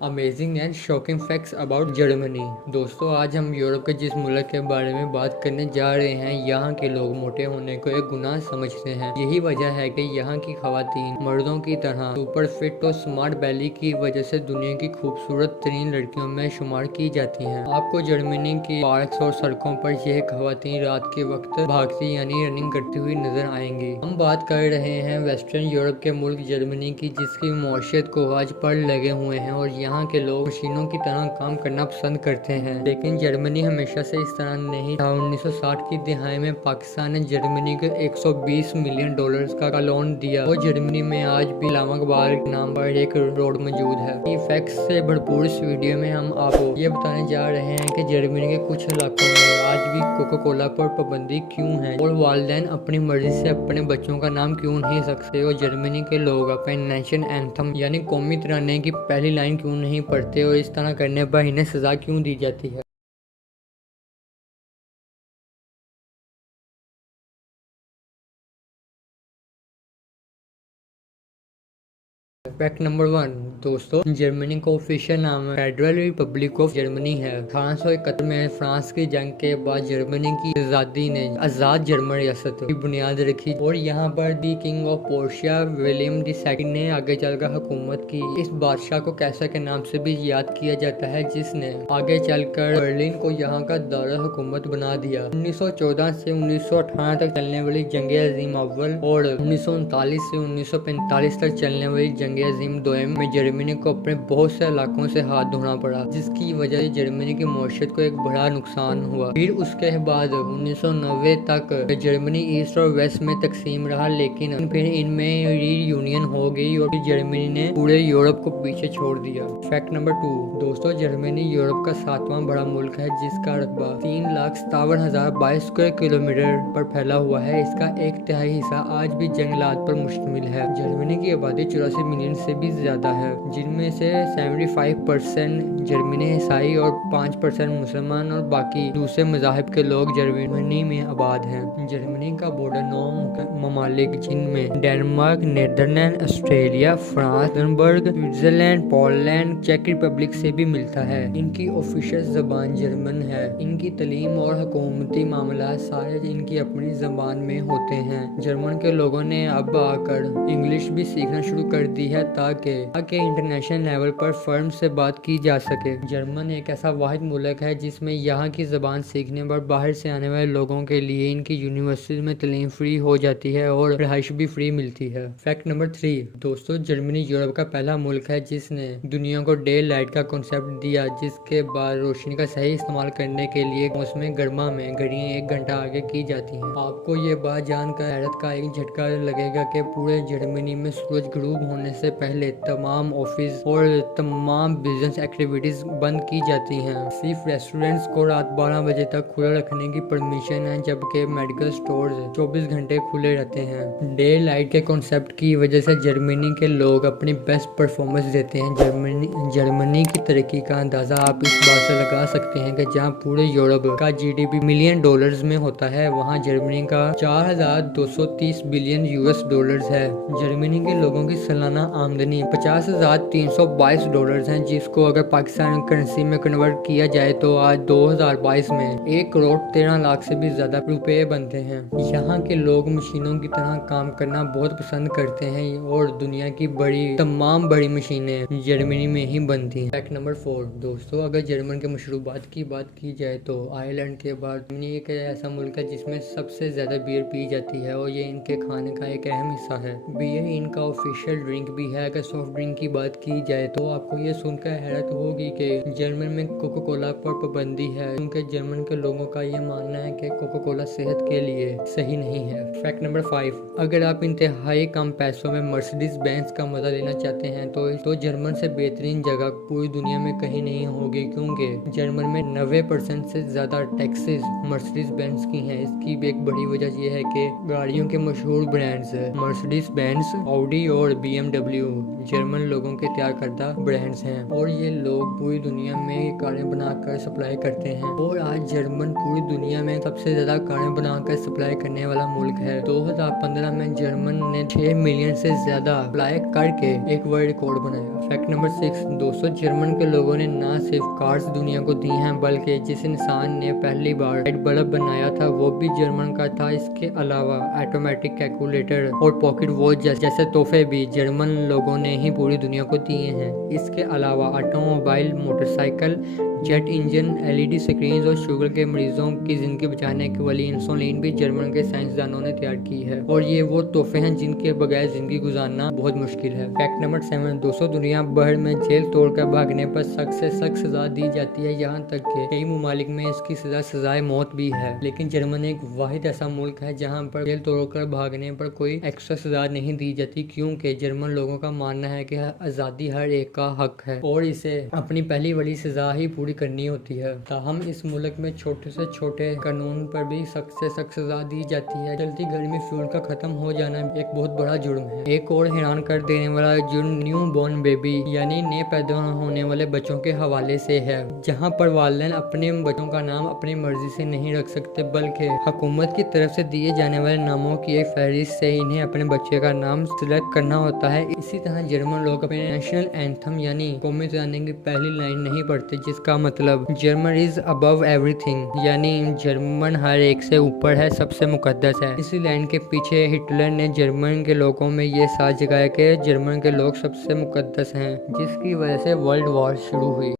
Amazing and shocking facts about Germany. दोस्तों, आज हम यूरोप के जिस मुल्क के बारे में बात करने जा रहे हैं, यहाँ के लोग मोटे होने को एक गुनाह समझते हैं। यही वजह है कि यहाँ की खवातीन मर्दों की तरह सुपर फिट और स्मार्ट बैली की वजह से दुनिया की खूबसूरत तरीन लड़कियों में शुमार की जाती हैं। आपको जर्मनी की पार्क और सड़कों पर यह खवातीन रात के वक्त भागती यानी रनिंग करती हुई नजर आएंगी। हम बात कर रहे हैं वेस्टर्न यूरोप के मुल्क जर्मनी की, जिसकी मौशियत को आज पर लगे हुए हैं और यहाँ के लोग मशीनों की तरह काम करना पसंद करते हैं। लेकिन जर्मनी हमेशा से इस तरह नहीं था। 1960 की दिहाई में पाकिस्तान ने जर्मनी को 120 मिलियन डॉलर्स का लोन दिया और जर्मनी में आज भी इस्लामाबाद के नाम पर एक रोड मौजूद है। फैक्ट्स से भरपूर इस वीडियो में हम आपको ये बताने जा रहे हैं कि जर्मनी के कुछ इलाकों में आज भी कोका कोला पर पाबंदी क्यों है और वालिदैन अपनी मर्जी से अपने बच्चों का नाम क्यों नहीं सकते और जर्मनी के लोग अपने नेशनल एंथम यानी कौमी तराने की पहली लाइन क्यों नहीं पढ़ते और इस तरह करने पर इन्हें सजा क्यों दी जाती है। फैक्ट नंबर 1 दोस्तों, जर्मनी का ऑफिशियल नाम फेडरल रिपब्लिक ऑफ जर्मनी है। 1871 में फ्रांस की जंग के बाद जर्मनी की आजादी ने आजाद जर्मन रियासत की बुनियाद रखी और यहाँ पर the king of Prussia William the second ने आगे चलकर हुकूमत की। इस बादशाह को कैसर के नाम से भी याद किया जाता है, जिसने आगे चलकर बर्लिन को यहाँ का दारुल हुकूमत बना दिया। 1914 से 1918 तक चलने वाली जंग अजीम अव्वल और 1939 से 1945 तक चलने वाली जंग अजीम दोयम में जर्मनी को अपने बहुत से इलाकों से हाथ धोना पड़ा, जिसकी वजह से जर्मनी की मौशियत को एक बड़ा नुकसान हुआ। फिर उसके बाद 1990 तक जर्मनी ईस्ट और वेस्ट में तकसीम रहा, लेकिन फिर इनमें रीयूनियन हो गई और फिर जर्मनी ने पूरे यूरोप को पीछे छोड़ दिया। फैक्ट नंबर 2 दोस्तों, जर्मनी यूरोप का 7वां बड़ा मुल्क है, जिसका रकबा 3,57,022 स्क्वायर किलोमीटर पर फैला हुआ है। इसका 1/3 हिस्सा आज भी जंगलात पर मुश्तमिल है। जर्मनी की आबादी 84 मिलियन से भी ज्यादा है, जिनमें से 75% जर्मनी ईसाई और 5% मुसलमान और बाकी दूसरे मजाहिब के लोग जर्मनी में आबाद हैं। जर्मनी का बॉर्डर 9 ममालिक जिनमें Denmark, Netherlands, Australia, France, Luxembourg, Switzerland, Poland, चेक रिपब्लिक से भी मिलता है। इनकी ऑफिशियल जबान जर्मन है। इनकी तालीम और हुकूमती मामला सारे इनकी अपनी जबान में होते हैं। जर्मन के लोगों ने अब आकर इंग्लिश भी सीखना शुरू कर दी है ताकि इंटरनेशनल लेवल पर फर्म से बात की जा सके। जर्मन एक ऐसा वाहिद मुल्क है जिसमें यहाँ की जबान सीखने पर बाहर से आने वाले लोगों के लिए इनकी यूनिवर्सिटी में तालीम फ्री हो जाती है और रिहाइश भी फ्री मिलती है। फैक्ट नंबर 3 दोस्तों, जर्मनी यूरोप का पहला मुल्क है जिसने दुनिया को डे लाइट का कॉन्सेप्ट दिया, जिसके बाद रोशनी का सही इस्तेमाल करने के लिए मौसम गर्मा में घड़ियां 1 घंटा आगे की जाती हैं। आपको ये बात जानकर हैरत का एक झटका लगेगा कि पूरे जर्मनी में सूरज गरूब होने से पहले तमाम ऑफिस और तमाम बिजनेस एक्टिविटीज बंद की जाती हैं। सिर्फ रेस्टोरेंट्स को रात 12 बजे तक खुला रखने की परमिशन है, जबकि मेडिकल स्टोर्स 24 घंटे खुले रहते हैं। डे लाइट के कॉन्सेप्ट की वजह से जर्मनी के लोग अपनी बेस्ट परफॉर्मेंस देते हैं। जर्मनी की तरक्की का अंदाजा आप इस बात से लगा सकते हैं कि जहां पूरे यूरोप का जीडीपी मिलियन डॉलर्स में होता है, वहां जर्मनी का 4,230 बिलियन यूएस डॉलर्स है। जर्मनी के लोगों की सालाना आमदनी 50,322 डॉलर्स है, जिसको अगर पाकिस्तान करेंसी में कन्वर्ट किया जाए तो आज 2022 में 1 करोड़ 13 लाख से भी ज्यादा रुपए बनते हैं। यहाँ के लोग मशीनों की तरह काम करना बहुत पसंद करते हैं और दुनिया की तमाम बड़ी मशीनें जर्मनी में ही बनती हैं। फैक्ट नंबर 4 दोस्तों, अगर जर्मन के मशरूबात की बात की जाए तो आयरलैंड के बाद जर्मनी एक ऐसा मुल्क है जिसमें सबसे ज्यादा बियर पी जाती है और ये इनके खाने का एक अहम हिस्सा है। बियर इनका ऑफिशियल ड्रिंक भी है। अगर सॉफ्ट ड्रिंक की बात की जाए तो आपको ये सुनकर हैरत होगी कि जर्मन में कोका कोला पर पाबंदी है, क्योंकि जर्मन के लोगों का ये मानना है कि कोका कोला सेहत के लिए सही नहीं है। फैक्ट नंबर 5 अगर आप इंतहाई कम पैसों में मर्सिडीज बेंज का मजा लेना चाहते हैं तो जर्मन से बेहतरीन जगह पूरी दुनिया में कहीं नहीं होगी, क्योंकि जर्मन में 90% से ज्यादा टैक्सेस मर्सिडीज बेंज की हैं। इसकी भी एक बड़ी वजह यह है कि गाड़ियों के मशहूर ब्रांड्स मर्सिडीज बेंज, ऑडी और BMW BMW जर्मन लोगों के तैयार करदा ब्रांड्स हैं और ये लोग पूरी दुनिया में कारें बनाकर सप्लाई करते हैं और आज जर्मन पूरी दुनिया में सबसे ज्यादा कारें बनाकर सप्लाई करने वाला मुल्क है। 2015 में जर्मन ने 6 मिलियन से ज्यादा सप्लाई करके एक वर्ल्ड रिकॉर्ड बनाया। फैक्ट नंबर 6, दोस्तों जर्मन के लोगों ने न सिर्फ कार्स दुनिया को दी हैं बल्कि जिस इंसान ने पहली बार लाइट बल्ब बनाया था वो भी जर्मन का था। इसके अलावा ऑटोमेटिक कैलकुलेटर और पॉकेट वॉच जैसे तोहफे भी जर्मन लोगों ने ही पूरी दुनिया को दिए हैं। इसके अलावा automobile, motorcycle, jet engine, LED screen और शुगर के मरीजों की जिंदगी बचाने के वाली इंसुलिन भी जर्मन के साइंसदानों ने तैयार की है और ये वो तोहफे हैं जिनके बगैर जिंदगी गुजारना बहुत मुश्किल है। फैक्ट नंबर 7, दोस्तों दुनिया भर में जेल तोड़कर भागने पर सख्त से सख्त सजा दी जाती है, यहाँ तक कि कई ममालिक में इसकी सजाए मौत भी है। लेकिन जर्मन एक वाहिद ऐसा मुल्क है जहाँ पर जेल तोड़कर भागने पर कोई एक्स्ट्रा सजा नहीं दी जाती, क्योंकि जर्मन लोगों का मानना है कि आज़ादी हर एक का हक है और इसे अपनी पहली बड़ी सजा ही पूरी करनी होती है। ताहम इस मुल्क में छोटे से छोटे कानून पर भी सख्त से सख्त सजा दी जाती है। चलती गाड़ी में फ्यूल का खत्म हो जाना एक बहुत बड़ा जुर्म है। एक और हैरान कर देने वाला जुर्म न्यू बॉर्न बेबी यानी नए पैदा होने वाले बच्चों के हवाले से है, जहाँ पर वालिदैन अपने बच्चों का नाम अपनी मर्जी से नहीं रख सकते बल्कि हुकूमत की तरफ से दिए जाने वाले नामों की एक फहरिस्त से इन्हें अपने बच्चे का नाम सिलेक्ट करना होता है। इसी तरह जर्मन लोग अपने नेशनल एंथम यानी कौमी तराने की पहली लाइन नहीं पढ़ते, जिसका मतलब जर्मन इज अबव एवरीथिंग यानी जर्मन हर एक से ऊपर है, सबसे मुकद्दस है। इसी लाइन के पीछे हिटलर ने जर्मन के लोगों में ये साज जगाया कि जर्मन के लोग सबसे मुकद्दस हैं, जिसकी वजह से वर्ल्ड वॉर शुरू हुई।